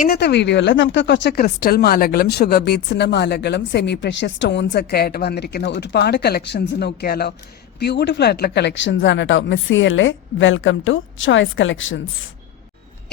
ഇന്നത്തെ വീഡിയോയിൽ നമുക്ക് കുറച്ച് ക്രിസ്റ്റൽ മാലകളും ഷുഗർ ബീഡ്സിന്റെ മാലകളും സെമി പ്രഷ്യസ് സ്റ്റോൺസ് ഒക്കെ ആയിട്ട് വന്നിരിക്കുന്ന ഒരുപാട് കളക്ഷൻസ് നോക്കിയാലോ. ബ്യൂട്ടിഫുൾ ആയിട്ടുള്ള കളക്ഷൻസ് ആണ് കേട്ടോ. മിസ് ചെയ്യല്ലേ. Welcome to Choice Collections.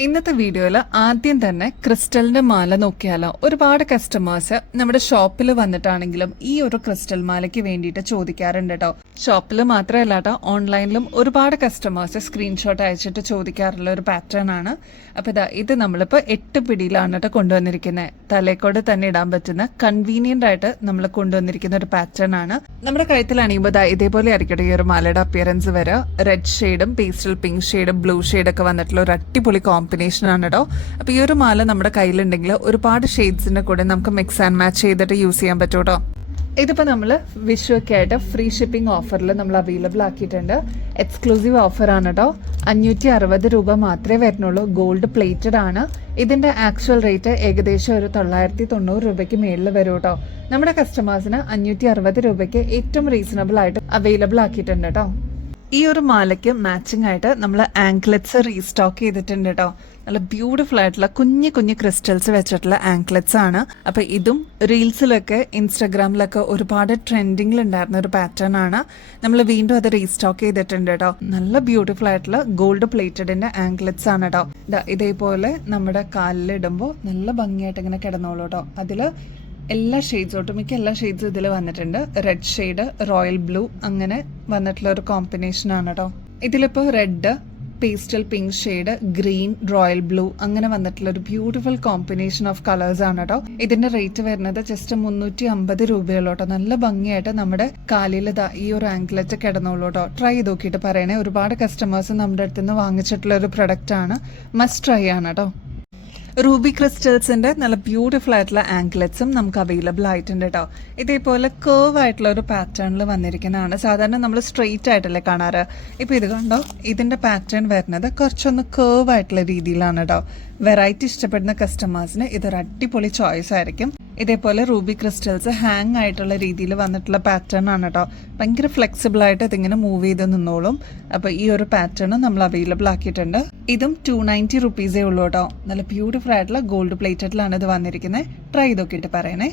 ഇന്നത്തെ വീഡിയോയിൽ ആദ്യം തന്നെ ക്രിസ്റ്റലിന്റെ മാല നോക്കിയാലോ. ഒരുപാട് കസ്റ്റമേഴ്സ് നമ്മുടെ ഷോപ്പിൽ വന്നിട്ടാണെങ്കിലും ഈ ഒരു ക്രിസ്റ്റൽ മാലയ്ക്ക് വേണ്ടിയിട്ട് ചോദിക്കാറുണ്ട് കേട്ടോ. ഷോപ്പിൽ മാത്രമല്ല കേട്ടോ, ഓൺലൈനിലും ഒരുപാട് കസ്റ്റമേഴ്സ് സ്ക്രീൻഷോട്ട് അയച്ചിട്ട് ചോദിക്കാറുള്ള ഒരു പാറ്റേൺ ആണ്. അപ്പൊ ഇത് നമ്മളിപ്പോൾ 8 പിടിയിലാണ് കേട്ടോ കൊണ്ടുവന്നിരിക്കുന്നത്. തലേക്കോട് തന്നെ ഇടാൻ പറ്റുന്ന കൺവീനിയന്റ് ആയിട്ട് നമ്മൾ കൊണ്ടുവന്നിരിക്കുന്ന ഒരു പാറ്റേൺ ആണ്. നമ്മുടെ കഴുത്തിൽ അണിയുമ്പോൾ ഇതേപോലെ ആയിരിക്കട്ടെ ഈ ഒരു മാലയുടെ അപ്പിയറൻസ് വരെ. റെഡ് ഷെയ്ഡും പേസ്റ്റൽ പിങ്ക് ഷെയ്ഡും ബ്ലൂ ഷെയ്ഡൊക്കെ വന്നിട്ടുള്ള ഒരു അടിപൊളി കോമ്പിനേഷൻ ആണ് കേട്ടോ. അപ്പൊ ഈ ഒരു മാല നമ്മുടെ കയ്യിലുണ്ടെങ്കിൽ ഒരുപാട് ഷെയ്ഡ്സിന്റെ കൂടെ നമുക്ക് മിക്സ് ആൻഡ് മാച്ച് ചെയ്തിട്ട് യൂസ് ചെയ്യാൻ പറ്റും കേട്ടോ. ഇതിപ്പോ നമ്മൾ വിഷു ഒക്കെ ആയിട്ട് ഫ്രീ ഷിപ്പിംഗ് ഓഫറിൽ നമ്മൾ അവൈലബിൾ ആക്കിയിട്ടുണ്ട്. എക്സ്ക്ലൂസീവ് ഓഫർ ആണ് കേട്ടോ. 560 രൂപ മാത്രമേ വരുന്നുള്ളൂ. ഗോൾഡ് പ്ലേറ്റഡ് ആണ്. ഇതിന്റെ ആക്ച്വൽ റേറ്റ് ഏകദേശം ഒരു 990 രൂപയ്ക്ക് മേളിൽ വരും കേട്ടോ. നമ്മുടെ കസ്റ്റമേഴ്സിന് 560 രൂപയ്ക്ക് ഏറ്റവും റീസണബിൾ ആയിട്ട് അവൈലബിൾ ആക്കിയിട്ടുണ്ട് കേട്ടോ. ഈ ഒരു മാലയ്ക്ക് മാച്ചിങ് ആയിട്ട് നമ്മൾ ആങ്ക്ലെറ്റ്സ് റീസ്റ്റോക്ക് ചെയ്തിട്ടുണ്ട് കേട്ടോ. നല്ല ബ്യൂട്ടിഫുൾ ആയിട്ടുള്ള കുഞ്ഞു കുഞ്ഞു ക്രിസ്റ്റൽസ് വെച്ചിട്ടുള്ള ആങ്ക്ലെറ്റ്സ് ആണ്. അപ്പൊ ഇതും റീൽസിലൊക്കെ ഇൻസ്റ്റാഗ്രാമിലൊക്കെ ഒരുപാട് ട്രെൻഡിങ്ങിൽ ഉണ്ടായിരുന്ന ഒരു പാറ്റേൺ ആണ്. നമ്മൾ വീണ്ടും അത് റീസ്റ്റോക്ക് ചെയ്തിട്ടുണ്ട് കേട്ടോ. നല്ല ബ്യൂട്ടിഫുൾ ആയിട്ടുള്ള ഗോൾഡ് പ്ലേറ്റഡിന്റെ ആങ്ക്ലെറ്റ്സ് ആണ് കേട്ടോ. ഇതേപോലെ നമ്മുടെ കാലിലിടുമ്പോൾ നല്ല ഭംഗിയായിട്ട് ഇങ്ങനെ കിടന്നോളൂ കേട്ടോ. അതില് എല്ലാ ഷെയ്ഡ്സും ഒട്ടുമിക്ക എല്ലാ ഷെയ്ഡ്സും ഇതിൽ വന്നിട്ടുണ്ട്. റെഡ് ഷെയ്ഡ്, റോയൽ ബ്ലൂ അങ്ങനെ വന്നിട്ടുള്ള ഒരു കോമ്പിനേഷൻ ആണ് കേട്ടോ. ഇതിലിപ്പോ red, pastel pink shade, green, royal blue അങ്ങനെ വന്നിട്ടുള്ള ഒരു ബ്യൂട്ടിഫുൾ കോമ്പിനേഷൻ ഓഫ് കളേഴ്സ് ആണ് കേട്ടോ. ഇതിന്റെ റേറ്റ് വരുന്നത് ജസ്റ്റ് 350 രൂപയുള്ളൂ കേട്ടോ. നല്ല ഭംഗിയായിട്ട് നമ്മുടെ കാലിൽ ഈ ഒരു ആങ്ക്ലെറ്റ് കിടന്നോളൂ കേട്ടോ. ട്രൈ ചെയ്ത് നോക്കിയിട്ട് പറയണേ. ഒരുപാട് കസ്റ്റമേഴ്സ് നമ്മുടെ അടുത്ത് നിന്ന് വാങ്ങിച്ചിട്ടുള്ള ഒരു പ്രൊഡക്റ്റ് ആണ്. മസ്റ്റ് ട്രൈ ആണ് കേട്ടോ. റൂബി ക്രിസ്റ്റൽസിന്റെ നല്ല ബ്യൂട്ടിഫുൾ ആയിട്ടുള്ള ആങ്ക്ലെറ്റ്സും നമുക്ക് അവൈലബിൾ ആയിട്ടുണ്ട് കേട്ടോ. ഇതേപോലെ കേർവ് ആയിട്ടുള്ള ഒരു പാറ്റേണിൽ വന്നിരിക്കുന്നതാണ്. സാധാരണ നമ്മൾ സ്ട്രെയിറ്റ് ആയിട്ടല്ലേ കാണാറ്. ഇപ്പൊ ഇത് കണ്ടോ, ഇതിന്റെ പാറ്റേൺ വരുന്നത് കുറച്ചൊന്ന് കേർവ് ആയിട്ടുള്ള രീതിയിലാണ് കേട്ടോ. വെറൈറ്റി ഇഷ്ടപ്പെടുന്ന കസ്റ്റമേഴ്സിന് ഇതൊരു അടിപൊളി ചോയ്സ് ആയിരിക്കും. ഇതേപോലെ റൂബി ക്രിസ്റ്റൽസ് ഹാങ് ആയിട്ടുള്ള രീതിയിൽ വന്നിട്ടുള്ള പാറ്റേൺ ആണ് കേട്ടോ. ഭയങ്കര ഫ്ലെക്സിബിൾ ആയിട്ട് ഇതിങ്ങനെ മൂവ് ചെയ്ത് നിന്നോളും. അപ്പൊ ഈ ഒരു പാറ്റേണും നമ്മൾ അവൈലബിൾ ആക്കിയിട്ടുണ്ട്. ഇതും 290 റുപ്പീസേ ഉള്ളൂ കേട്ടോ. നല്ല ബ്യൂട്ടിഫുൾ ആയിട്ടുള്ള ഗോൾഡ് പ്ലേറ്റഡിലാണ് ഇത് വന്നിരിക്കുന്നത്. ട്രൈ ചെയ്ത് നോക്കിയിട്ട് പറയണേ.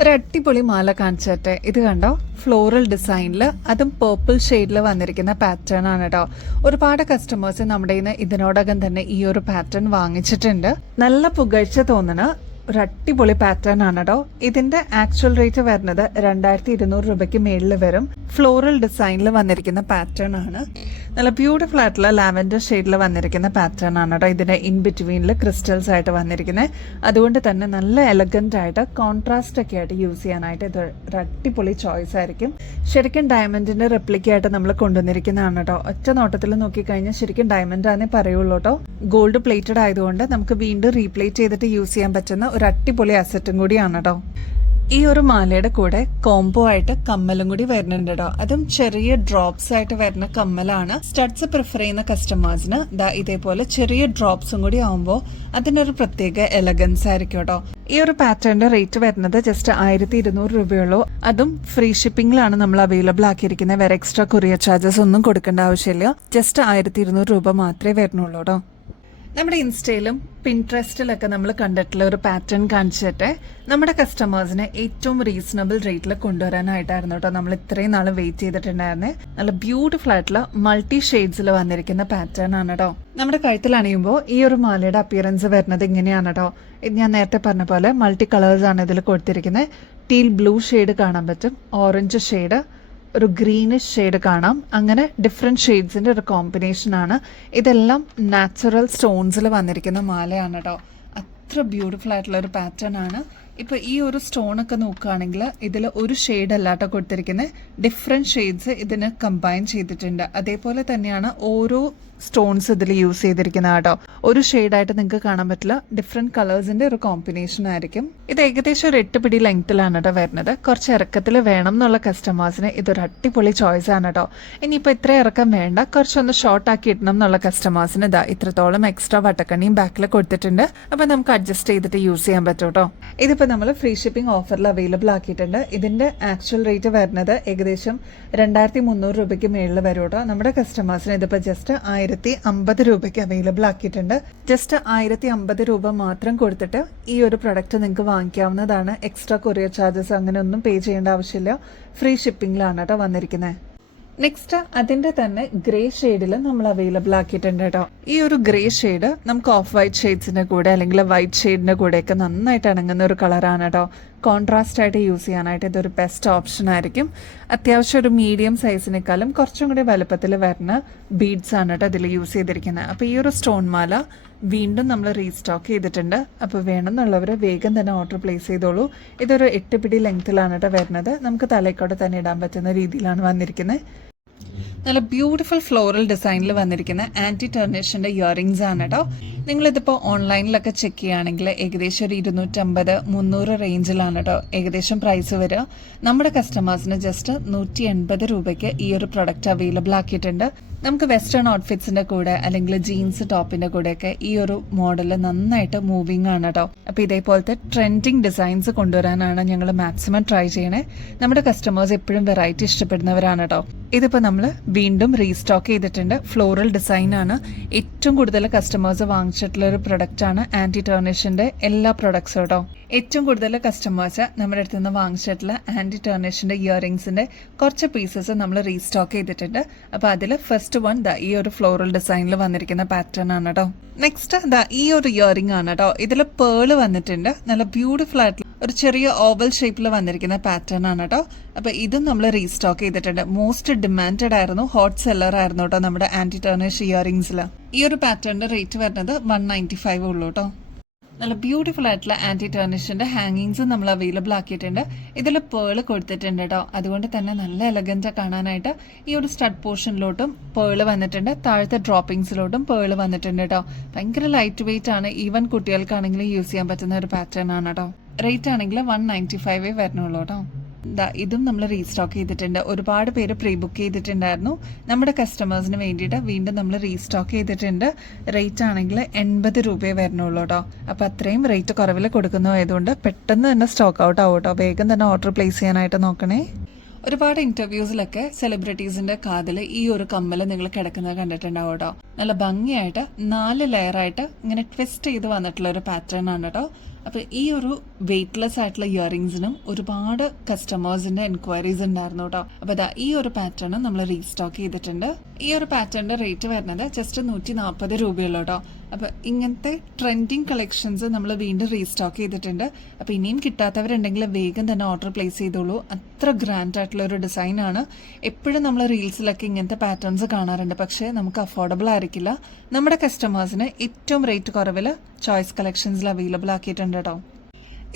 ഒരു അടിപൊളി മാല കാണിച്ചിട്ടെ. ഇത് കണ്ടോ, ഫ്ലോറൽ ഡിസൈനിൽ അതും പേർപ്പിൾ ഷെയ്ഡിൽ വന്നിരിക്കുന്ന പാറ്റേൺ ആണ് കേട്ടോ. ഒരുപാട് കസ്റ്റമേഴ്സ് നമ്മുടെ ഇതിനോടകം തന്നെ ഈ ഒരു പാറ്റേൺ വാങ്ങിച്ചിട്ടുണ്ട്. നല്ല പുകഴ്ച തോന്നുന്ന ഒരു അടിപൊളി പാറ്റേൺ ആണ് കേട്ടോ. ഇതിന്റെ ആക്ച്വൽ റേറ്റ് വരുന്നത് 2200 രൂപയ്ക്ക് മേളിൽ വരും. ഫ്ലോറൽ ഡിസൈനിൽ വന്നിരിക്കുന്ന പാറ്റേൺ ആണ്. നല്ല ബ്യൂട്ടിഫുൾ ആയിട്ടുള്ള ലാവൻഡർ ഷെയ്ഡിൽ വന്നിരിക്കുന്ന പാറ്റേൺ ആണ് കേട്ടോ. ഇതിന്റെ ഇൻ ബിറ്റ്വീനിൽ ക്രിസ്റ്റൽസ് ആയിട്ട് വന്നിരിക്കുന്നത്. അതുകൊണ്ട് തന്നെ നല്ല എലഗന്റ് ആയിട്ട് കോൺട്രാസ്റ്റ് ഒക്കെ ആയിട്ട് യൂസ് ചെയ്യാനായിട്ട് ഇത് ഒരു അടിപൊളി ചോയ്സ് ആയിരിക്കും. ശരിക്കും ഡയമണ്ടിന്റെ റെപ്ലിക്ക ആയിട്ട് നമ്മൾ കൊണ്ടുവന്നിരിക്കുന്നതാണ് കേട്ടോ. ഒറ്റ നോട്ടത്തിൽ നോക്കിക്കഴിഞ്ഞാൽ ശരിക്കും ഡയമണ്ട് ആണെന്നേ പറയുള്ളൂ കേട്ടോ. ഗോൾഡ് പ്ലേറ്റഡ് ആയതുകൊണ്ട് നമുക്ക് വീണ്ടും റീപ്ലേറ്റ് ചെയ്തിട്ട് യൂസ് ചെയ്യാൻ പറ്റുന്ന ഒരു അടിപൊളി അസറ്റും കൂടിയാണ് കേട്ടോ. ഈ ഒരു മാലയുടെ കൂടെ കോംബോ ആയിട്ട് കമ്മലും കൂടി വരുന്നുണ്ട് കേട്ടോ. അതും ചെറിയ ഡ്രോപ്സ് ആയിട്ട് വരുന്ന കമ്മലാണ്. സ്റ്റഡ്സ് പ്രിഫർ ചെയ്യുന്ന കസ്റ്റമേഴ്സിന് ഇതേപോലെ ചെറിയ ഡ്രോപ്സും കൂടി ആവുമ്പോൾ അതിനൊരു പ്രത്യേക എലഗൻസ് ആയിരിക്കും കേട്ടോ. ഈ ഒരു പാറ്റേണിന്റെ റേറ്റ് വരുന്നത് ജസ്റ്റ് 1200 രൂപയുള്ളൂ. അതും ഫ്രീ ഷിപ്പിംഗിലാണ് നമ്മൾ അവൈലബിൾ ആക്കിയിരിക്കുന്നത്. വേറെ എക്സ്ട്രാ കൊറിയർ ചാർജസ് ഒന്നും കൊടുക്കേണ്ട ആവശ്യമില്ല. ജസ്റ്റ് 1200 രൂപ മാത്രമേ വരുന്നുള്ളൂ കേട്ടോ. നമ്മുടെ ഇൻസ്റ്റയിലും പിൻട്രസ്റ്റിലൊക്കെ നമ്മൾ കണ്ടിട്ടുള്ള ഒരു പാറ്റേൺ കാണിച്ചിട്ട് നമ്മുടെ കസ്റ്റമേഴ്സിനെ ഏറ്റവും റീസണബിൾ റേറ്റിൽ കൊണ്ടുവരാനായിട്ടായിരുന്നു കേട്ടോ നമ്മൾ ഇത്രയും നാൾ വെയിറ്റ് ചെയ്തിട്ടുണ്ടായിരുന്നത്. നല്ല ബ്യൂട്ടിഫുൾ ആയിട്ടുള്ള മൾട്ടി ഷെയ്ഡ്സിൽ വന്നിരിക്കുന്ന പാറ്റേൺ ആണ് കേട്ടോ. നമ്മുടെ കഴുത്തിൽ അണിയുമ്പോൾ ഈ ഒരു മാലയുടെ അപ്പിയറൻസ് വരുന്നത് ഇങ്ങനെയാണ് കേട്ടോ. ഇത് ഞാൻ നേരത്തെ പറഞ്ഞ പോലെ മൾട്ടി കളേഴ്സ് ആണ് ഇതിൽ കൊടുത്തിരിക്കുന്നത്. ടീൽ ബ്ലൂ ഷെയ്ഡ് കാണാൻ പറ്റും, ഓറഞ്ച് ഷെയ്ഡ്, ഒരു ഗ്രീനിഷ് ഷെയ്ഡ് കാണാം. അങ്ങനെ ഡിഫറെന്റ് ഷെയ്ഡ്സിന്റെ ഒരു കോമ്പിനേഷൻ ആണ്. ഇതെല്ലാം നാച്ചുറൽ സ്റ്റോൺസിൽ വന്നിരിക്കുന്ന മാലയാണ് കേട്ടോ. അത്ര ബ്യൂട്ടിഫുൾ ആയിട്ടുള്ള ഒരു പാറ്റേൺ ആണ്. ഇപ്പൊ ഈ ഒരു സ്റ്റോൺ ഒക്കെ നോക്കുകയാണെങ്കിൽ ഇതിൽ ഒരു ഷെയ്ഡ് അല്ലാട്ടോ കൊടുത്തിരിക്കുന്നത്. ഡിഫറെന്റ് ഷെയ്ഡ്സ് ഇതിന് കമ്പൈൻ ചെയ്തിട്ടുണ്ട്. അതേപോലെ തന്നെയാണ് ഓരോ സ്റ്റോൺസ് ഇതിൽ യൂസ് ചെയ്തിരിക്കുന്നത് കേട്ടോ. ഒരു ഷെയ്ഡായിട്ട് നിങ്ങൾക്ക് കാണാൻ പറ്റില്ല. ഡിഫറെന്റ് കളേഴ്സിന്റെ ഒരു കോമ്പിനേഷൻ ആയിരിക്കും. ഇത് ഏകദേശം ഒരു 8 പിടി ലെങ്ത്തിലാണ് കേട്ടോ വരുന്നത്. കുറച്ച് ഇറക്കത്തിൽ വേണം എന്നുള്ള കസ്റ്റമേഴ്സിന് ഇതൊരു അടിപൊളി ചോയ്സ് ആണ് കേട്ടോ. ഇനിയിപ്പോൾ ഇത്ര ഇറക്കം വേണ്ട, കുറച്ചൊന്ന് ഷോർട്ട് ആക്കി ഇടണം എന്നുള്ള കസ്റ്റമേഴ്സിന് ഇത്രത്തോളം എക്സ്ട്രാ വട്ടക്കണിയും ബാക്കിൽ കൊടുത്തിട്ടുണ്ട്. അപ്പൊ നമുക്ക് അഡ്ജസ്റ്റ് ചെയ്തിട്ട് യൂസ് ചെയ്യാൻ പറ്റും കേട്ടോ. ഇതിപ്പോ നമ്മൾ ഫ്രീ ഷിപ്പിംഗ് ഓഫറിൽ അവൈലബിൾ ആക്കിയിട്ടുണ്ട്. ഇതിന്റെ ആക്ച്വൽ റേറ്റ് വരുന്നത് ഏകദേശം 2300 രൂപയ്ക്ക് മേളിൽ വരും കേട്ടോ. നമ്മുടെ കസ്റ്റമേഴ്സിന് ഇതിപ്പോൾ ജസ്റ്റ് രൂപയ്ക്ക് അവൈലബിൾ ആക്കിയിട്ടുണ്ട്. ജസ്റ്റ് 1050 മാത്രം കൊടുത്തിട്ട് ഈ ഒരു പ്രൊഡക്റ്റ് നിങ്ങൾക്ക് വാങ്ങിക്കാവുന്നതാണ്. എക്സ്ട്രാ കൊറിയർ ചാർജസ് അങ്ങനെ ഒന്നും പേ ചെയ്യേണ്ട ആവശ്യമില്ല. ഫ്രീ ഷിപ്പിംഗിലാണ് കേട്ടോ വന്നിരിക്കുന്നത്. നെക്സ്റ്റ് അതിന്റെ തന്നെ ഗ്രേ ഷെയ്ഡിൽ നമ്മൾ അവൈലബിൾ ആക്കിയിട്ടുണ്ട് കേട്ടോ. ഈ ഒരു ഗ്രേ ഷെയ്ഡ് നമുക്ക് ഓഫ് വൈറ്റ് ഷെയ്ഡ്സിന്റെ കൂടെ അല്ലെങ്കിൽ വൈറ്റ് ഷെയ്ഡിന്റെ കൂടെയൊക്കെ നന്നായിട്ട് ഇണങ്ങുന്ന ഒരു കളറാണ് കേട്ടോ. കോൺട്രാസ്റ്റ് ആയിട്ട് യൂസ് ചെയ്യാനായിട്ട് ഇതൊരു ബെസ്റ്റ് ഓപ്ഷൻ ആയിരിക്കും. അത്യാവശ്യം ഒരു മീഡിയം സൈസിനേക്കാളും കുറച്ചും കൂടി വലുപ്പത്തിൽ വരുന്ന ബീഡ്സ് ആണ് കേട്ടോ ഇതിൽ യൂസ് ചെയ്തിരിക്കുന്നത്. അപ്പോൾ ഈ ഒരു സ്റ്റോൺ മാല വീണ്ടും നമ്മൾ റീസ്റ്റോക്ക് ചെയ്തിട്ടുണ്ട്. അപ്പോൾ വേണമെന്നുള്ളവർ വേഗം തന്നെ ഓർഡർ പ്ലേസ് ചെയ്തോളൂ. ഇതൊരു 8 പിടി ലെങ്ത്തിലാണ് കേട്ടോ വരുന്നത്. നമുക്ക് തലയ്ക്കോടെ തന്നെ ഇടാൻ പറ്റുന്ന രീതിയിലാണ് വന്നിരിക്കുന്നത്. നല്ല ബ്യൂട്ടിഫുൾ ഫ്ലോറൽ ഡിസൈനിൽ വന്നിരിക്കുന്ന ആൻറ്റി ടെർണിഷിൻ്റെ ഇയറിങ്സ് ആണ് കേട്ടോ. നിങ്ങളിതിപ്പോൾ ഓൺലൈനിലൊക്കെ ചെക്ക് ചെയ്യുകയാണെങ്കിൽ ഏകദേശം ഒരു 250-300 റേഞ്ചിലാണ് കേട്ടോ ഏകദേശം പ്രൈസ് വരിക. നമ്മുടെ കസ്റ്റമേഴ്സിന് ജസ്റ്റ് 180 രൂപയ്ക്ക് ഈ ഒരു പ്രൊഡക്റ്റ് അവൈലബിൾ ആക്കിയിട്ടുണ്ട്. നമുക്ക് വെസ്റ്റേൺ ഔട്ട്ഫിറ്റ്സിന്റെ കൂടെ അല്ലെങ്കിൽ ജീൻസ് ടോപ്പിന്റെ കൂടെയൊക്കെ ഈ ഒരു മോഡൽ നന്നായിട്ട് മൂവിങ് ആണ് കേട്ടോ. അപ്പോൾ ഇതേപോലത്തെ ട്രെൻഡിങ് ഡിസൈൻസ് കൊണ്ടുവരാനാണ് ഞങ്ങൾ മാക്സിമം ട്രൈ ചെയ്യണേ. നമ്മുടെ കസ്റ്റമേഴ്സ് എപ്പോഴും വെറൈറ്റി ഇഷ്ടപ്പെടുന്നവരാണ് കേട്ടോ. ഇതിപ്പോൾ നമ്മൾ വീണ്ടും റീസ്റ്റോക്ക് ചെയ്തിട്ടുണ്ട്. ഫ്ലോറൽ ഡിസൈൻ ആണ്. ഏറ്റവും കൂടുതൽ കസ്റ്റമേഴ്സ് വാങ്ങിച്ചിട്ടുള്ള ഒരു പ്രൊഡക്റ്റ് ആണ് ആന്റി ടേർണിഷിന്റെ എല്ലാ പ്രൊഡക്ട്സും കേട്ടോ. ഏറ്റവും കൂടുതൽ കസ്റ്റമേഴ്സ് നമ്മുടെ അടുത്ത് നിന്ന് വാങ്ങിച്ചിട്ടുള്ള ആന്റി ടേർണിഷിന്റെ ഇയറിങ്സിന്റെ കുറച്ച് പീസസ് നമ്മൾ റീസ്റ്റോക്ക് ചെയ്തിട്ടുണ്ട്. അപ്പോൾ അതിൽ ഫസ്റ്റ് വൺ ഈ ഒരു ഫ്ലോറൽ ഡിസൈനിൽ വന്നിരിക്കുന്ന പാറ്റേൺ ആണ് കേട്ടോ. നെക്സ്റ്റ് ഈ ഒരു ഇയറിംഗ് ആണ് കേട്ടോ. ഇതിൽ പേള് വന്നിട്ടുണ്ട്. നല്ല ബ്യൂട്ടിഫുൾ ആയിട്ടുള്ള ഒരു ചെറിയ ഓവൽ ഷേപ്പിൽ വന്നിരിക്കുന്ന പാറ്റേൺ ആണ് കേട്ടോ. അപ്പോൾ ഇതും നമ്മൾ റീസ്റ്റോക്ക് ചെയ്തിട്ടുണ്ട്. മോസ്റ്റ് ഡിമാൻഡഡ് ആയിരുന്നു, ഹോട്ട് സെല്ലർ ആയിരുന്നു കേട്ടോ നമ്മുടെ ആന്റി ടേർണിഷ് ഇയറിംഗ്സിൽ. ഈ ഒരു പാറ്റേണിന്റെ റേറ്റ് വരുന്നത് 195 ഉള്ളൂ കേട്ടോ. നല്ല ബ്യൂട്ടിഫുൾ ആയിട്ടുള്ള ആന്റി ടേർണിഷിന്റെ ഹാങ്ങിങ്സ് നമ്മൾ അവൈലബിൾ ആക്കിയിട്ടുണ്ട്. ഇതിൽ പേള് കൊടുത്തിട്ടുണ്ട് കേട്ടോ. അതുകൊണ്ട് തന്നെ നല്ല എലഗന്റ് കാണാനായിട്ട് ഈ ഒരു സ്റ്റഡ് പോർഷനിലോട്ടും പേള് വന്നിട്ടുണ്ട്. താഴത്തെ ഡ്രോപ്പിംഗ്സിലോട്ടും പേള് വന്നിട്ടുണ്ട് കേട്ടോ. ഭയങ്കര ലൈറ്റ് വെയിറ്റ് ആണ്. ഈവൻ കുട്ടികൾക്കാണെങ്കിലും യൂസ് ചെയ്യാൻ പറ്റുന്ന ഒരു പാറ്റേൺ ആണ് കേട്ടോ. റേറ്റ് ആണെങ്കിൽ 195 വരുന്നുള്ളൂ കേട്ടോ. ഇതും നമ്മൾ റീസ്റ്റോക്ക് ചെയ്തിട്ടുണ്ട്. ഒരുപാട് പേര് പ്രീ ബുക്ക് ചെയ്തിട്ടുണ്ടായിരുന്നു. നമ്മുടെ കസ്റ്റമേഴ്സിന് വേണ്ടിയിട്ട് വീണ്ടും നമ്മൾ റീസ്റ്റോക്ക് ചെയ്തിട്ടുണ്ട്. റേറ്റ് ആണെങ്കിൽ 80 രൂപയെ വരുന്നുള്ളൂ കേട്ടോ. അപ്പോൾ അത്രയും റേറ്റ് കുറവിൽ കൊടുക്കുന്നതായതുകൊണ്ട് പെട്ടെന്ന് തന്നെ സ്റ്റോക്ക് ഔട്ട് ആവും കേട്ടോ. വേഗം തന്നെ ഓർഡർ പ്ലേസ് ചെയ്യാനായിട്ട് നോക്കണേ. ഒരുപാട് ഇന്റർവ്യൂസിലൊക്കെ സെലിബ്രിറ്റീസിന്റെ കാതിൽ ഈ ഒരു കമ്മൽ നിങ്ങൾ കിടക്കുന്നത് കണ്ടിട്ടുണ്ടാവും കേട്ടോ. നല്ല ഭംഗിയായിട്ട് 4 ലെയറായിട്ട് ഇങ്ങനെ ട്വിസ്റ്റ് ചെയ്ത് വന്നിട്ടുള്ള ഒരു പാറ്റേൺ ആണ് കേട്ടോ. അപ്പോൾ ഈ ഒരു വെയ്റ്റ്ലെസ് ആയിട്ടുള്ള ഇയറിങ്സിനും ഒരുപാട് കസ്റ്റമേഴ്സിന്റെ എൻക്വയറീസ് ഉണ്ടായിരുന്നു കേട്ടോ. അപ്പോൾ ഈ ഒരു പാറ്റേൺ നമ്മൾ റീസ്റ്റോക്ക് ചെയ്തിട്ടുണ്ട്. ഈ ഒരു പാറ്റേണിന്റെ റേറ്റ് വരുന്നത് ജസ്റ്റ് 140 രൂപയുള്ളൂ കേട്ടോ. അപ്പോൾ ഇങ്ങനത്തെ ട്രെൻഡിങ് കളക്ഷൻസ് നമ്മൾ വീണ്ടും റീസ്റ്റോക്ക് ചെയ്തിട്ടുണ്ട്. അപ്പോൾ ഇനിയും കിട്ടാത്തവരുണ്ടെങ്കിൽ വേഗം തന്നെ ഓർഡർ പ്ലേസ് ചെയ്തോളൂ. അത്ര ഗ്രാൻഡ് ആയിട്ടുള്ള ഒരു ഡിസൈൻ ആണ്. എപ്പോഴും നമ്മൾ റീൽസിലൊക്കെ ഇങ്ങനത്തെ പാറ്റേൺസ് കാണാറുണ്ട്, പക്ഷേ നമുക്ക് അഫോർഡബിൾ ആയിരിക്കില്ല. നമ്മുടെ കസ്റ്റമേഴ്സിന് ഏറ്റവും റേറ്റ് കുറവിൽ ചോയ്സ് കളക്ഷൻസിൽ അവൈലബിൾ ആക്കിയിട്ടുണ്ട് കേട്ടോ.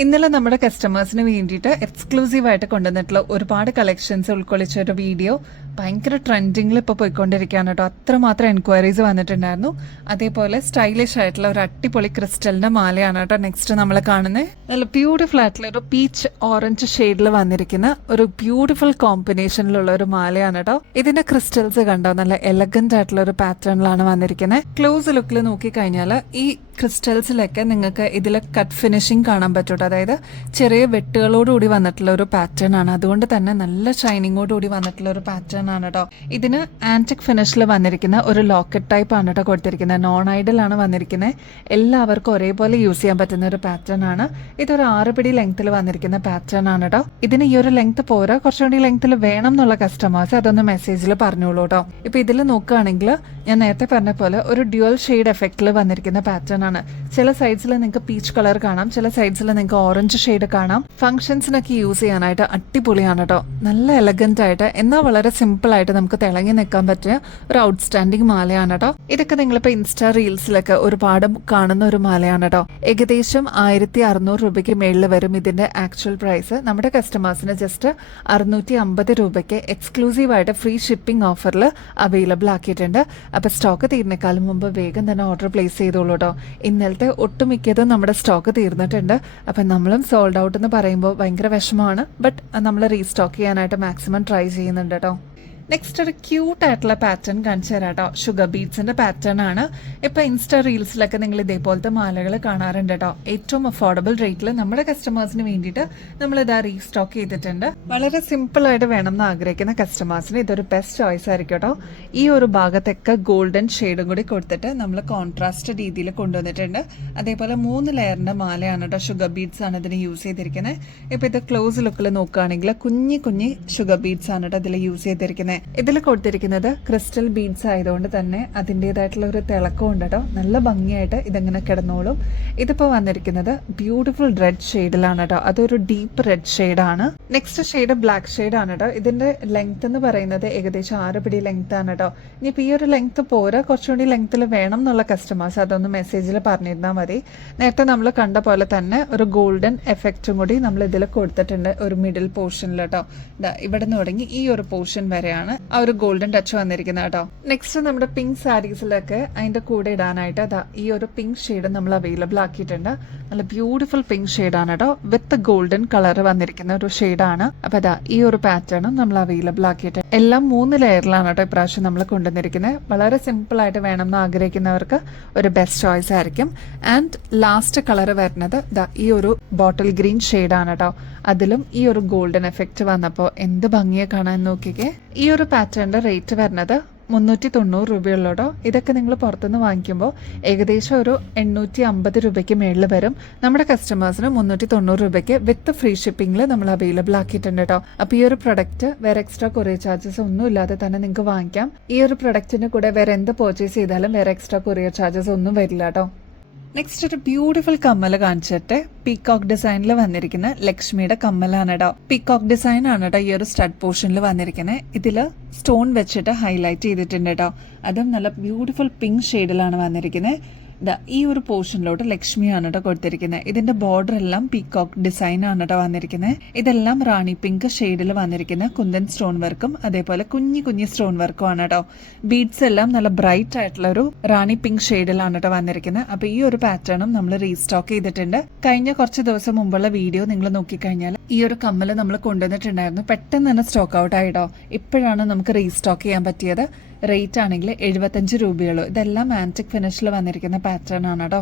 ഇന്നലെ നമ്മുടെ കസ്റ്റമേഴ്സിന് വേണ്ടിയിട്ട് എക്സ്ക്ലൂസീവായിട്ട് കൊണ്ടുവന്നിട്ടുള്ള ഒരുപാട് കളക്ഷൻസ് ഉൾക്കൊള്ളിച്ച ഒരു വീഡിയോ ഭയങ്കര ട്രെൻഡിങ്ങിൽ ഇപ്പോൾ പോയിക്കൊണ്ടിരിക്കുകയാണ് കേട്ടോ. അത്രമാത്രം എൻക്വയറീസ് വന്നിട്ടുണ്ടായിരുന്നു. അതേപോലെ സ്റ്റൈലിഷ് ആയിട്ടുള്ള ഒരു അടിപൊളി ക്രിസ്റ്റലിന്റെ മാലയാണ് കേട്ടോ നെക്സ്റ്റ് നമ്മൾ കാണുന്നത്. നല്ല ബ്യൂട്ടിഫുൾ ആയിട്ടുള്ള ഒരു പീച്ച് ഓറഞ്ച് ഷെയ്ഡിൽ വന്നിരിക്കുന്ന ഒരു ബ്യൂട്ടിഫുൾ കോമ്പിനേഷനിലുള്ള ഒരു മാലയാണ് കേട്ടോ. ഇതിന്റെ ക്രിസ്റ്റൽസ് കണ്ടോ, നല്ല എലഗന്റ് ആയിട്ടുള്ള ഒരു പാറ്റേണിലാണ് വന്നിരിക്കുന്നത്. ക്ലോസ് ലുക്കിൽ നോക്കിക്കഴിഞ്ഞാൽ ഈ ക്രിസ്റ്റൽസിലൊക്കെ നിങ്ങൾക്ക് ഇതിൽ കട്ട് ഫിനിഷിംഗ് കാണാൻ പറ്റും. അതായത് ചെറിയ വെട്ടുകളോടുകൂടി വന്നിട്ടുള്ള ഒരു പാറ്റേൺ ആണ്. അതുകൊണ്ട് തന്നെ നല്ല ഷൈനിങ്ങോടുകൂടി വന്നിട്ടുള്ള ഒരു പാറ്റേൺ ആണ് കേട്ടോ. ഇതിന് ആന്റിക് ഫിനിഷിൽ വന്നിരിക്കുന്ന ഒരു ലോക്കറ്റ് ടൈപ്പ് ആണ് കേട്ടോ കൊടുത്തിരിക്കുന്നത്. നോൺ ഐഡൽ ആണ് വന്നിരിക്കുന്നത്. എല്ലാവർക്കും ഒരേപോലെ യൂസ് ചെയ്യാൻ പറ്റുന്ന ഒരു പാറ്റേൺ ആണ്. ഇതൊരു 6 പിടി ലെങ്ത്തിൽ വന്നിരിക്കുന്ന പാറ്റേൺ ആണ് കേട്ടോ. ഇതിന് ഈ ഒരു ലെങ്ത് പോരാ, കുറച്ചുകൂടി ലെങ്ത്തിൽ വേണം എന്നുള്ള കസ്റ്റമേഴ്സ് അതൊന്ന് മെസ്സേജിൽ പറഞ്ഞോളൂ കേട്ടോ. ഇപ്പൊ ഇതിൽ നോക്കുകയാണെങ്കിൽ ഞാൻ നേരത്തെ പറഞ്ഞ പോലെ ഒരു ഡ്യുവൽ ഷെയ്ഡ് എഫക്റ്റിൽ വന്നിരിക്കുന്ന പാറ്റേൺ ആണ്. ചില സൈഡ്സിൽ നിങ്ങൾക്ക് പീച്ച് കളർ കാണാം, ചില സൈഡ്സിൽ നിങ്ങൾക്ക് ഓറഞ്ച് ഷെയ്ഡ് കാണാം. ഫംഗ്ഷൻസിനൊക്കെ യൂസ് ചെയ്യാനായിട്ട് അടിപൊളിയാണ് കേട്ടോ. നല്ല എലഗന്റ് ആയിട്ട് എന്നാൽ വളരെ സിമ്പിൾ ആയിട്ട് നമുക്ക് തിളങ്ങി നിൽക്കാൻ പറ്റിയ ഒരു ഔട്ട്സ്റ്റാൻഡിങ് മാലയാണ് കേട്ടോ. ഇതൊക്കെ നിങ്ങളിപ്പോൾ ഇൻസ്റ്റാ റീൽസിലൊക്കെ ഒരുപാട് കാണുന്ന ഒരു മാലയാണ് കേട്ടോ. ഏകദേശം 1600 രൂപയ്ക്ക് മേളിൽ വരും ഇതിന്റെ ആക്ച്വൽ പ്രൈസ്. നമ്മുടെ കസ്റ്റമേഴ്സിന് ജസ്റ്റ് 650 രൂപയ്ക്ക് എക്സ്ക്ലൂസീവായിട്ട് ഫ്രീ ഷിപ്പിംഗ് ഓഫറിൽ അവൈലബിൾ ആക്കിയിട്ടുണ്ട്. അപ്പോൾ സ്റ്റോക്ക് തീരുന്നേക്കാളും മുമ്പ് വേഗം തന്നെ ഓർഡർ പ്ലേസ് ചെയ്തോളൂ കേട്ടോ. ഇന്നലത്തെ ഒട്ടുമിക്കതും നമ്മുടെ സ്റ്റോക്ക് തീർന്നിട്ടുണ്ട്. അപ്പം നമ്മളും സോൾഡ് ഔട്ട് എന്ന് പറയുമ്പോൾ ഭയങ്കര വിഷമമാണ്. ബട്ട് നമ്മൾ റീസ്റ്റോക്ക് ചെയ്യാനായിട്ട് മാക്സിമം ട്രൈ ചെയ്യുന്നുണ്ട് കേട്ടോ. നെക്സ്റ്റ് ഒരു ക്യൂട്ട് ആയിട്ടുള്ള പാറ്റേൺ കാണിച്ചു തരാം കേട്ടോ. ഷുഗർ ബീഡ്സിന്റെ പാറ്റേൺ ആണ്. ഇപ്പൊ ഇൻസ്റ്റാ റീൽസിലൊക്കെ നിങ്ങൾ ഇതേപോലത്തെ മാലകൾ കാണാറുണ്ട് കേട്ടോ. ഏറ്റവും അഫോർഡബിൾ റേറ്റിൽ നമ്മുടെ കസ്റ്റമേഴ്സിന് വേണ്ടിയിട്ട് നമ്മൾ ഇതാ റീസ്റ്റോക്ക് ചെയ്തിട്ടുണ്ട്. വളരെ സിമ്പിൾ ആയിട്ട് വേണം എന്ന് ആഗ്രഹിക്കുന്ന കസ്റ്റമേഴ്സിന് ഇതൊരു ബെസ്റ്റ് ചോയ്സ് ആയിരിക്കും കേട്ടോ. ഈ ഒരു ഭാഗത്തൊക്കെ ഗോൾഡൻ ഷെയ്ഡും കൂടി കൊടുത്തിട്ട് നമ്മൾ കോൺട്രാസ്റ്റ് രീതിയിൽ കൊണ്ടുവന്നിട്ടുണ്ട്. അതേപോലെ 3 ലെയറിന്റെ മാലയാണ് കേട്ടോ. ഷുഗർ ബീഡ്സ് ആണ് ഇതിന് യൂസ് ചെയ്തിരിക്കുന്നത്. ഇപ്പൊ ഇത് ക്ലോസ് ലുക്കിൽ നോക്കുകയാണെങ്കിൽ കുഞ്ഞി ഷുഗർ ബീഡ്സ് ആണ് കേട്ടോ ഇതിൽ യൂസ് ചെയ്തിരിക്കുന്നത്. ഇതിൽ കൊടുത്തിരിക്കുന്നത് ക്രിസ്റ്റൽ ബീഡ്സ് ആയതുകൊണ്ട് തന്നെ അതിൻ്റെതായിട്ടുള്ള ഒരു തിളക്കം ഉണ്ട് കേട്ടോ. നല്ല ഭംഗിയായിട്ട് ഇതെങ്ങനെ കിടന്നോളും. ഇതിപ്പോ വന്നിരിക്കുന്നത് ബ്യൂട്ടിഫുൾ റെഡ് ഷെയ്ഡിലാണ് കേട്ടോ. അതൊരു ഡീപ്പ് റെഡ് ഷെയ്ഡാണ്. നെക്സ്റ്റ് ഷെയ്ഡ് ബ്ലാക്ക് ഷെയ്ഡ് ആണ് കേട്ടോ. ഇതിന്റെ ലെങ്ത് എന്ന് പറയുന്നത് ഏകദേശം 6 പിടി ലെങ്ത് ആണ് കേട്ടോ. ഇനിയിപ്പോൾ ഈ ഒരു ലെങ്ത് പോരാ, കുറച്ചുകൂടി ലെങ്ത്തിൽ വേണം എന്നുള്ള കസ്റ്റമേഴ്സ് അതൊന്ന് മെസ്സേജിൽ പറഞ്ഞിരുന്നാൽ മതി. നേരത്തെ നമ്മൾ കണ്ട പോലെ തന്നെ ഒരു ഗോൾഡൻ എഫക്റ്റും കൂടി നമ്മൾ ഇതിൽ കൊടുത്തിട്ടുണ്ട് ഒരു മിഡിൽ പോർഷനിൽ കേട്ടോ. ഇവിടെ നിന്ന് തുടങ്ങി ഈ ഒരു പോർഷൻ വരെയാണ് ആ ഒരു ഗോൾഡൻ ടച്ച് വന്നിരിക്കുന്നത് കേട്ടോ. നെക്സ്റ്റ് നമ്മുടെ പിങ്ക് സാരീസിലൊക്കെ അതിന്റെ കൂടെ ഇടാനായിട്ട് അതാ ഈ ഒരു പിങ്ക് ഷെയ്ഡ് നമ്മൾ അവൈലബിൾ ആക്കിയിട്ടുണ്ട്. നല്ല ബ്യൂട്ടിഫുൾ പിങ്ക് ഷെയ്ഡാണ് കേട്ടോ. വിത്ത് ഗോൾഡൻ കളർ വന്നിരിക്കുന്ന ഒരു ഷെയ്ഡാണ്. അപ്പൊ അതാ ഈ ഒരു പാറ്റേണും നമ്മൾ അവൈലബിൾ ആക്കിയിട്ടുണ്ട്. എല്ലാം 3 ലെയറിലാണ് കേട്ടോ ഇപ്രാവശ്യം നമ്മൾ കൊണ്ടുവന്നിരിക്കുന്നത്. വളരെ സിമ്പിൾ ആയിട്ട് വേണമെന്ന് ആഗ്രഹിക്കുന്നവർക്ക് ഒരു ബെസ്റ്റ് ചോയ്സ് ആയിരിക്കും. ആൻഡ് ലാസ്റ്റ് കളർ വരുന്നത് ഈ ഒരു ബോട്ടിൽ ഗ്രീൻ ഷെയ്ഡാണ് കേട്ടോ. അതിലും ഈ ഒരു ഗോൾഡൻ എഫക്റ്റ് വന്നപ്പോൾ എന്ത് ഭംഗിയെ കാണാൻ നോക്കിക്കേ. ഈ ഒരു പാറ്റേണിന്റെ റേറ്റ് വരുന്നത് 390 രൂപയുള്ളൂട്ടോ. ഇതൊക്കെ നിങ്ങൾ പുറത്തുനിന്ന് വാങ്ങിക്കുമ്പോൾ ഏകദേശം ഒരു 850 രൂപയ്ക്ക് മേളിൽ വരും. നമ്മുടെ കസ്റ്റമേഴ്സിന് 390 രൂപയ്ക്ക് വിത്ത് ഫ്രീ ഷിപ്പിംഗിൽ നമ്മൾ അവൈലബിൾ ആക്കിയിട്ടുണ്ട് കേട്ടോ. അപ്പോൾ ഈ ഒരു പ്രൊഡക്റ്റ് വേറെ എക്സ്ട്രാ കൊറിയർ ചാർജസ് ഒന്നും ഇല്ലാതെ തന്നെ നിങ്ങൾക്ക് വാങ്ങിക്കാം. ഈ ഒരു പ്രൊഡക്റ്റിന് കൂടെ വേറെ എന്ത് പർച്ചേസ് ചെയ്താലും വേറെ എക്സ്ട്രാ കൊറിയർ ചാർജസ് ഒന്നും വരില്ല കേട്ടോ. നെക്സ്റ്റ് ഒരു ബ്യൂട്ടിഫുൾ കമ്മൽ കാണിച്ചിട്ട് പീകോക്ക് ഡിസൈനിൽ വന്നിരിക്കുന്ന ലക്ഷ്മിയുടെ കമ്മലാണ് കേട്ടോ. പീകോക്ക് ഡിസൈൻ ആണ് കേട്ടോ ഈ ഒരു സ്റ്റഡ് പോർഷനിൽ വന്നിരിക്കുന്നത്. ഇതില് സ്റ്റോൺ വെച്ചിട്ട് ഹൈലൈറ്റ് ചെയ്തിട്ടുണ്ട് കേട്ടോ. അതും നല്ല ബ്യൂട്ടിഫുൾ പിങ്ക് ഷെയ്ഡിലാണ് വന്നിരിക്കുന്നത്. ഈ ഒരു പോർഷനിലോട്ട് ലക്ഷ്മിയാണ് കേട്ടോ കൊടുത്തിരിക്കുന്നത്. ഇതിന്റെ ബോർഡർ എല്ലാം പീകോക്ക് ഡിസൈൻ ആണ് കേട്ടോ വന്നിരിക്കുന്നത്. ഇതെല്ലാം റാണി പിങ്ക് ഷെയ്ഡിൽ വന്നിരിക്കുന്ന കുന്തൻ സ്റ്റോൺ വർക്കും അതേപോലെ കുഞ്ഞി സ്റ്റോൺ വർക്കും ആണ് കേട്ടോ. ബീഡ്സ് എല്ലാം നല്ല ബ്രൈറ്റ് ആയിട്ടുള്ള ഒരു റാണി പിങ്ക് ഷെയ്ഡിലാണ് കേട്ടോ വന്നിരിക്കുന്നത്. അപ്പൊ ഈ ഒരു പാറ്റേണും നമ്മൾ റീസ്റ്റോക്ക് ചെയ്തിട്ടുണ്ട്. കഴിഞ്ഞ കുറച്ച് ദിവസം മുമ്പുള്ള വീഡിയോ നിങ്ങൾ നോക്കിക്കഴിഞ്ഞാൽ ഈ ഒരു കമ്മല് നമ്മൾ കൊണ്ടുവന്നിട്ടുണ്ടായിരുന്നു. പെട്ടെന്ന് തന്നെ സ്റ്റോക്ക് ഔട്ട് ആയിട്ടോ. ഇപ്പോഴാണ് നമുക്ക് റീസ്റ്റോക്ക് ചെയ്യാൻ പറ്റിയത്. റേറ്റ് ആണെങ്കിൽ 75 രൂപയുള്ളൂ. ഇതെല്ലാം ആന്റിക് ഫിനിഷിൽ വന്നിരിക്കുന്ന പാറ്റേൺ ആണ് കേട്ടോ.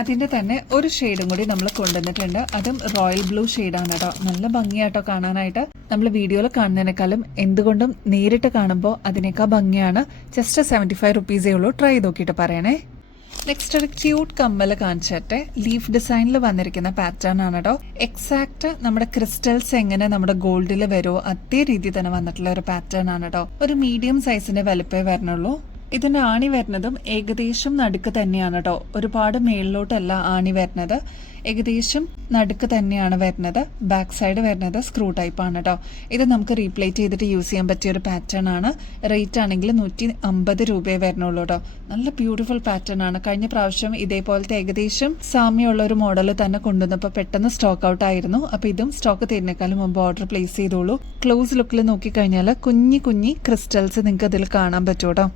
അതിന്റെ തന്നെ ഒരു ഷെയ്ഡും കൂടി നമ്മൾ കൊണ്ടുവന്നിട്ടുണ്ട്. അതും റോയൽ ബ്ലൂ ഷെയ്ഡാണ് കേട്ടോ. നല്ല ഭംഗിയാട്ടോ കാണാനായിട്ട്. നമ്മൾ വീഡിയോയിൽ കാണുന്നതിനേക്കാളും എന്തുകൊണ്ടും നേരിട്ട് കാണുമ്പോൾ അതിനേക്കാൾ ഭംഗിയാണ്. ജസ്റ്റ് 75 റുപ്പീസേ ഉള്ളൂ. ട്രൈ നോക്കിയിട്ട് പറയണേ. നെക്സ്റ്റ് ഒരു ക്യൂട്ട് കമ്മൽ കാണിച്ചിട്ട് ലീഫ് ഡിസൈനിൽ വന്നിരിക്കുന്ന പാറ്റേൺ ആണ് കേട്ടോ. എക്സാക്ട് നമ്മുടെ ക്രിസ്റ്റൽസ് എങ്ങനെ നമ്മുടെ ഗോൾഡിൽ വരുമോ അതേ രീതിയിൽ തന്നെ വന്നിട്ടുള്ള ഒരു പാറ്റേൺ ആണ് കേട്ടോ. ഒരു മീഡിയം സൈസിന്റെ വലുപ്പേ വരണുള്ളൂ. ഇതിന്റെ ആണി വരുന്നതും ഏകദേശം നടുക്ക് തന്നെയാണ് കേട്ടോ. ഒരുപാട് മേളിലോട്ടല്ല ആണി വരുന്നത്. ഏകദേശം നടുക്ക് തന്നെയാണ് വരുന്നത്. ബാക്ക് സൈഡ് വരുന്നത് സ്ക്രൂ ടൈപ്പ് ആണ് കേട്ടോ. ഇത് നമുക്ക് റീപ്ലേറ്റ് ചെയ്തിട്ട് യൂസ് ചെയ്യാൻ പറ്റിയ ഒരു പാറ്റേൺ ആണ്. റേറ്റ് ആണെങ്കിൽ 150 രൂപയെ വരുന്നുള്ളൂ കേട്ടോ. നല്ല ബ്യൂട്ടിഫുൾ പാറ്റേൺ ആണ്. കഴിഞ്ഞ പ്രാവശ്യം ഇതേപോലത്തെ ഏകദേശം സാമ്യമുള്ള ഒരു മോഡൽ തന്നെ കൊണ്ടുവന്നപ്പോൾ പെട്ടെന്ന് സ്റ്റോക്ക് ഔട്ട് ആയിരുന്നു. അപ്പൊ ഇതും സ്റ്റോക്ക് തീരുന്നേക്കാളും മുമ്പ് ഓർഡർ പ്ലേസ് ചെയ്തോളൂ. ക്ലോസ് ലുക്കിൽ നോക്കിക്കഴിഞ്ഞാൽ കുഞ്ഞി ക്രിസ്റ്റൽസ് നിങ്ങൾക്ക് അതിൽ കാണാൻ പറ്റും കേട്ടോ.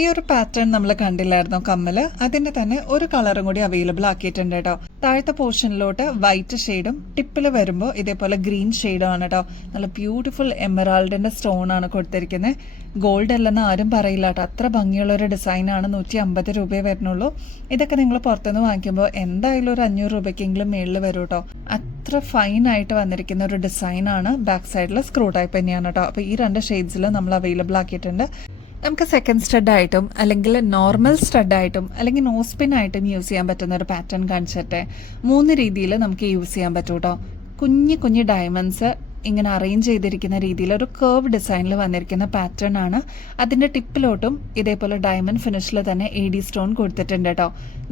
ഈ ഒരു പാറ്റേൺ നമ്മൾ കണ്ടില്ലായിരുന്നോ കമ്മല്? അതിന്റെ തന്നെ ഒരു കളറും കൂടി അവൈലബിൾ ആക്കിയിട്ടുണ്ട് കേട്ടോ. താഴത്തെ പോർഷനിലോട്ട് വൈറ്റ് ഷെയ്ഡും ടിപ്പിൽ വരുമ്പോൾ ഇതേപോലെ ഗ്രീൻ ഷെയ്ഡും ആണ് കേട്ടോ. നല്ല ബ്യൂട്ടിഫുൾ എമറാൾഡിന്റെ സ്റ്റോൺ ആണ് കൊടുത്തിരിക്കുന്നത്. ഗോൾഡ് അല്ലെന്ന് ആരും പറയില്ല കേട്ടോ. അത്ര ഭംഗിയുള്ള ഒരു ഡിസൈനാണ്. 150 രൂപയെ വരുന്നുള്ളൂ. ഇതൊക്കെ നിങ്ങൾ പുറത്തുനിന്ന് വാങ്ങിക്കുമ്പോൾ എന്തായാലും ഒരു 500 രൂപയ്ക്കെങ്കിലും മേളിൽ വരും കേട്ടോ. അത്ര ഫൈൻ ആയിട്ട് വന്നിരിക്കുന്ന ഒരു ഡിസൈനാണ്. ബാക്ക് സൈഡിൽ സ്ക്രൂ ടൈപ്പ് തന്നെയാണ് കേട്ടോ. അപ്പോൾ ഈ 2 ഷെയ്ഡ്സിൽ നമ്മൾ അവൈലബിൾ ആക്കിയിട്ടുണ്ട്. നമുക്ക് സെക്കൻഡ് സ്റ്റഡ് ആയിട്ടും അല്ലെങ്കിൽ നോർമൽ സ്റ്റഡ് ആയിട്ടും അല്ലെങ്കിൽ നോസ്പിൻ ആയിട്ടും യൂസ് ചെയ്യാൻ പറ്റുന്ന ഒരു പാറ്റേൺ കാണിച്ചിട്ട് 3 രീതിയിൽ നമുക്ക് യൂസ് ചെയ്യാൻ പറ്റും കേട്ടോ. കുഞ്ഞി ഡയമണ്ട്സ് ഇങ്ങനെ അറേഞ്ച് ചെയ്തിരിക്കുന്ന രീതിയിൽ ഒരു കർവ് ഡിസൈനിൽ വന്നിരിക്കുന്ന പാറ്റേൺ ആണ്. അതിന്റെ ടിപ്പിലോട്ടും ഇതേപോലെ ഡയമണ്ട് ഫിനിഷിൽ തന്നെ AD സ്റ്റോൺ കൊടുത്തിട്ടുണ്ട് കേട്ടോ.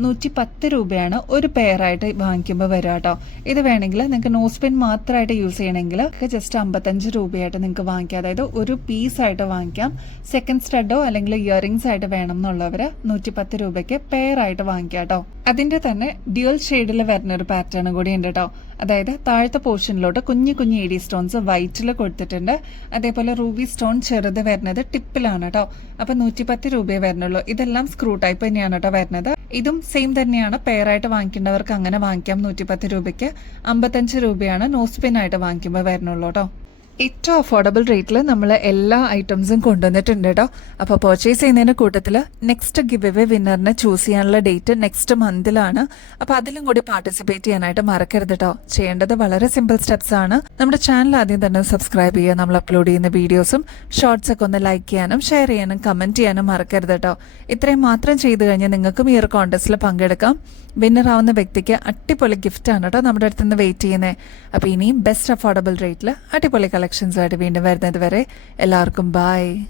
110 രൂപയാണ് ഒരു പെയർ ആയിട്ട് വാങ്ങിക്കുമ്പോൾ വരിക കേട്ടോ. ഇത് വേണമെങ്കിൽ നിങ്ങൾക്ക് നോസ്പിൻ മാത്രമായിട്ട് യൂസ് ചെയ്യണമെങ്കിൽ ജസ്റ്റ് 55 രൂപയായിട്ട് നിങ്ങൾക്ക് വാങ്ങിക്കാം. അതായത് ഒരു പീസ് ആയിട്ട് വാങ്ങിക്കാം. സെക്കൻഡ് സ്റ്റഡോ അല്ലെങ്കിൽ ഇയറിംഗ്സ് ആയിട്ട് വേണം എന്നുള്ളവര് 110 രൂപയ്ക്ക് പെയർ ആയിട്ട് വാങ്ങിക്കാം കേട്ടോ. അതിന്റെ തന്നെ ഡ്യുവൽ ഷെയ്ഡിൽ വരുന്ന ഒരു പാറ്റേൺ കൂടി ഉണ്ട് കേട്ടോ. അതായത് താഴത്തെ പോർഷനിലോട്ട് കുഞ്ഞി AD സ്റ്റോൺസ് വൈറ്റിൽ കൊടുത്തിട്ടുണ്ട്. അതേപോലെ റൂബി സ്റ്റോൺ ചെറുത് വരുന്നത് ടിപ്പിലാണ് കേട്ടോ. അപ്പൊ 110 രൂപയെ വരുന്നുള്ളൂ. ഇതെല്ലാം സ്ക്രൂ ടൈപ്പ് തന്നെയാണ് കേട്ടോ വരുന്നത്. ഇതും സെയിം തന്നെയാണ്. പെയർ ആയിട്ട് വാങ്ങിക്കേണ്ടവർക്ക് അങ്ങനെ വാങ്ങിക്കാം 110 രൂപയ്ക്ക്. 55 രൂപയാണ് നോസ്പിൻ ആയിട്ട് വാങ്ങിക്കുമ്പോൾ വരുന്നുള്ളൂ കേട്ടോ. ഏറ്റവും അഫോർഡബിൾ റേറ്റിൽ നമ്മൾ എല്ലാ ഐറ്റംസും കൊണ്ടുവന്നിട്ടുണ്ട് കേട്ടോ. അപ്പോൾ പർച്ചേസ് ചെയ്യുന്നതിൻ്റെ കൂട്ടത്തിൽ നെക്സ്റ്റ് ഗിവ് എവേ വിന്നറിനെ ചൂസ് ചെയ്യാനുള്ള ഡേറ്റ് നെക്സ്റ്റ് മന്തിലാണ്. അപ്പോൾ അതിലും കൂടി പാർട്ടിസിപ്പേറ്റ് ചെയ്യാനായിട്ട് മറക്കരുത് കേട്ടോ. ചെയ്യേണ്ടത് വളരെ സിമ്പിൾ സ്റ്റെപ്സ് ആണ്. നമ്മുടെ ചാനൽ ആദ്യം തന്നെ സബ്സ്ക്രൈബ് ചെയ്യുക. നമ്മൾ അപ്ലോഡ് ചെയ്യുന്ന വീഡിയോസും ഷോർട്സ് ഒക്കെ ഒന്ന് ലൈക്ക് ചെയ്യാനും ഷെയർ ചെയ്യാനും കമൻറ്റ് ചെയ്യാനും മറക്കരുത് കേട്ടോ. ഇത്രയും മാത്രം ചെയ്ത് കഴിഞ്ഞാൽ നിങ്ങൾക്കും ഈ ഒരു കോൺടെസ്റ്റിൽ പങ്കെടുക്കാം. വിന്നർ ആവുന്ന വ്യക്തിക്ക് അടിപൊളി ഗിഫ്റ്റാണ് കേട്ടോ നമ്മുടെ അടുത്ത് നിന്ന് വെയിറ്റ് ചെയ്യുന്നത്. അപ്പോൾ ഇനിയും ബെസ്റ്റ് അഫോർഡബിൾ റേറ്റിൽ അടിപൊളി കളക്ഷൻസുമായിട്ട് വീണ്ടും വരുന്നത് വരെ എല്ലാവർക്കും ബൈ.